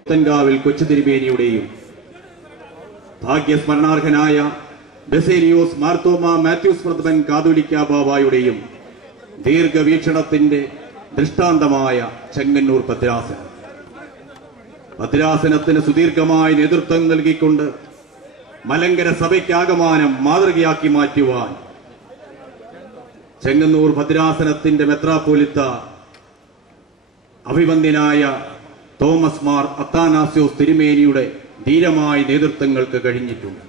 പുത്തൻകാവിൽ കൊച്ചുതിരുമേനിയുടെയും ഭാഗ്യസ്മരണാർഹനായ ബസേലിയോസ് മാർത്തോമ മാത്യൂസ് പ്രഥമൻ കാതോലിക്ക ബാവായുടെയും ദീർഘവീക്ഷണത്തിന്റെ ദൃഷ്ടാന്തമായ ചെങ്ങന്നൂർ ഭദ്രാസനം. ഭദ്രാസനത്തിന് സുദീർഘമായ നേതൃത്വം നൽകിക്കൊണ്ട് മലങ്കര സഭയ്ക്കാകമാനം മാതൃകയാക്കി മാറ്റുവാൻ ചെങ്ങന്നൂർ ഭദ്രാസനത്തിന്റെ മെത്രാപ്പോലിത്ത അഭിവന്ദ്യനായ തോമസ് മാർ അത്താനാസ്യോസ് തിരുമേനിയുടെ ധീരമായ നേതൃത്വങ്ങൾക്ക് കഴിഞ്ഞിട്ടുണ്ട്.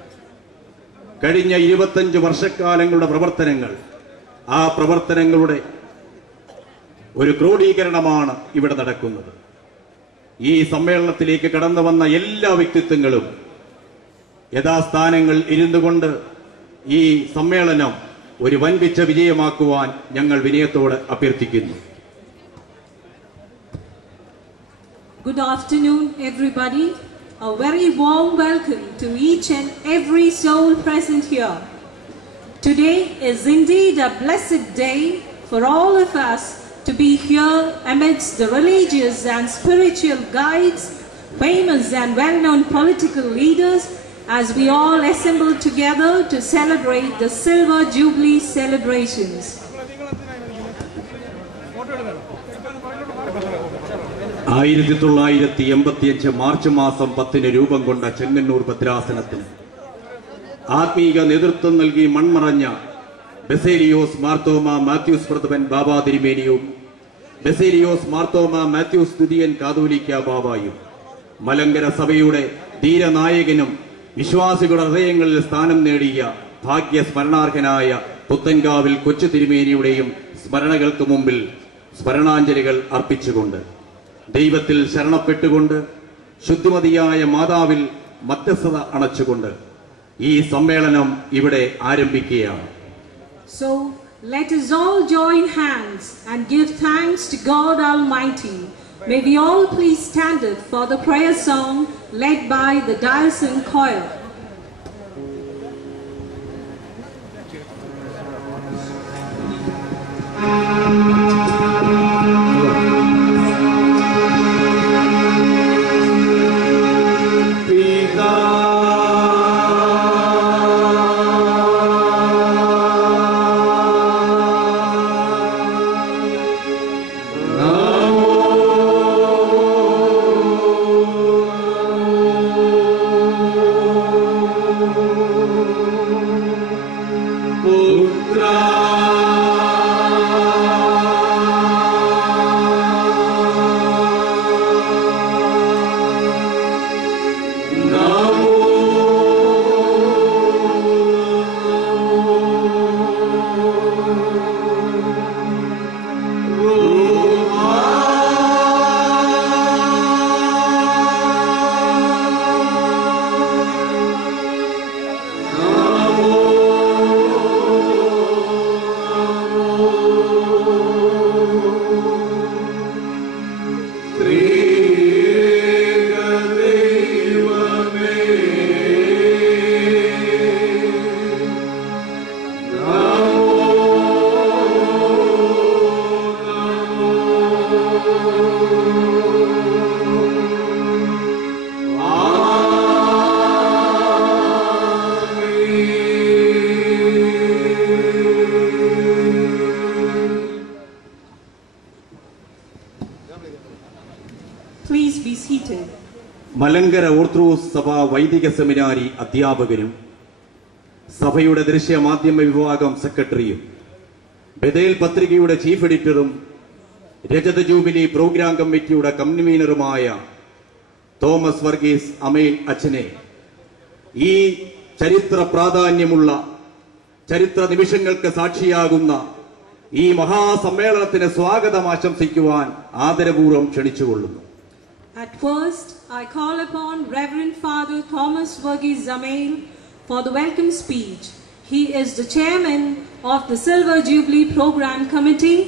കഴിഞ്ഞ 25 വർഷക്കാലങ്ങളുടെ പ്രവർത്തനങ്ങൾ, ആ പ്രവർത്തനങ്ങളുടെ ഒരു ക്രോഡീകരണമാണ് ഇവിടെ നടക്കുന്നത്. ഈ സമ്മേളനത്തിലേക്ക് കടന്നു വന്ന എല്ലാ വ്യക്തിത്വങ്ങളും യഥാസ്ഥാനങ്ങൾ ഇരുന്നുകൊണ്ട് ഈ സമ്മേളനം ഒരു വൻപിച്ച വിജയമാക്കുവാൻ ഞങ്ങൾ വിനയത്തോടെ അഭ്യർത്ഥിക്കുന്നു. Good afternoon, everybody. A very warm welcome to each and every soul present here. Today is indeed a blessed day for all of us to be here amidst the religious and spiritual guides, famous and well-known political leaders, as we all assemble together to celebrate the Silver Jubilee celebrations. 1985 March മാസം 10 രൂപം കൊണ്ട ചെങ്ങന്നൂർ ഭദ്രാസനത്തിന് ആത്മീക നേതൃത്വം നൽകി മൺമറഞ്ഞ ബസേലിയോസ് മാർത്തോമ മാത്യൂസ് പ്രഥമൻ ബാബാ തിരുമേനിയും ബസേലിയോസ് മാർത്തോമ മാത്യൂസ് തുതിയൻ കാതോലിക്ക ബാബായും മലങ്കര സഭയുടെ ധീരനായകനും വിശ്വാസികളുടെ ഹൃദയങ്ങളിൽ സ്ഥാനം നേടിയ ഭാഗ്യസ്മരണാർഹനായ പുത്തൻകാവിൽ കൊച്ചു തിരുമേനിയുടെയും സ്മരണകൾക്ക് മുമ്പിൽ സ്മരണാഞ്ജലികൾ അർപ്പിച്ചുകൊണ്ട് ദൈവത്തിൽ ശരണപ്പെട്ടുകൊണ്ട് ശുദ്ധിമതിയായ മാതാവിൽ മധ്യസ്ഥത അണച്ചുകൊണ്ട് ഈ സമ്മേളനം ഇവിടെ ആരംഭിക്കുകയാണ്. So let us all join hands and give thanks to God Almighty. May we all please stand up for the prayer song led by the diocesan choir. Please be seated. Malankara orthodox സഭ വൈദിക സെമിനാരി അധ്യാപകനും സഭയുടെ ദൃശ്യ മാധ്യമ വിഭാഗം സെക്രട്ടറിയും ബദേൽ പത്രികയുടെ chief എഡിറ്ററും രജത jubilee programme കമ്മിറ്റിയുടെ കൺവീനറുമായ തോമസ് വർഗീസ് അമേൻ അച്ഛനെ ഈ ചരിത്ര പ്രാധാന്യമുള്ള ചരിത്ര നിമിഷങ്ങൾക്ക് സാക്ഷിയാകുന്ന ഈ മഹാസമ്മേളനത്തിന് സ്വാഗതം ആശംസിക്കുവാൻ ആദരപൂർവ്വം ക്ഷണിച്ചുകൊള്ളുന്നു. At first, I call upon Reverend Father Thomas Verghese Zamail for the welcome speech. He is the chairman of the Silver Jubilee Program Committee,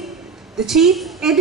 the chief editor